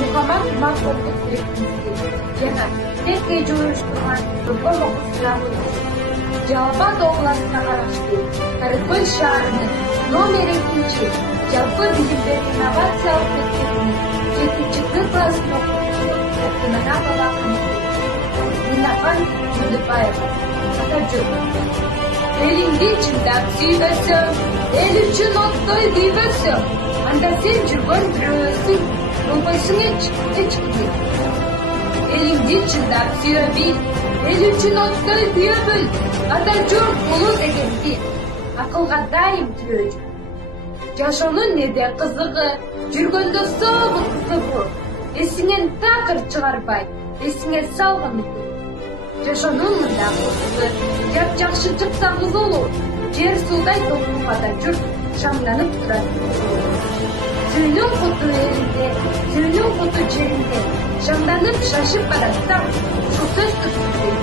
Muhammad Markov'un sürekli yana tek gece uyuşturan Rıfkı Mokus'la Cevaba Doğulası'na araştı. Karıkbıl şahrının номер 2 Жалпы билимдер инновациялық мектебінің 7-ші классын оқытушы Әптімана Балақын Минахан Жүндібаев атап жүр. Еліңді шындап сүйбесің, ел үшін оттай дейбесің, анда сен жүрген біреусің, болмайсың ешкімге. Еліңді шындап сүйе біл, ел үшін оттай күйе біл, анда жұрт болу дегенде ақылға дайым түре жүр. Жашаның неде қызығы, жүргенде соғы қызығы, есіңен тақыр шығарбай, есіңе салғын ұтыр. Жашаның мұнда қызығы, жап-жақшы жықсаңыз олу, жер судай толқуға да жүрт, шамданып тұрады. Сүйінің құты елінде, сүйінің құты жерінде, шамданып шашып барастам, шу сөз тұтты.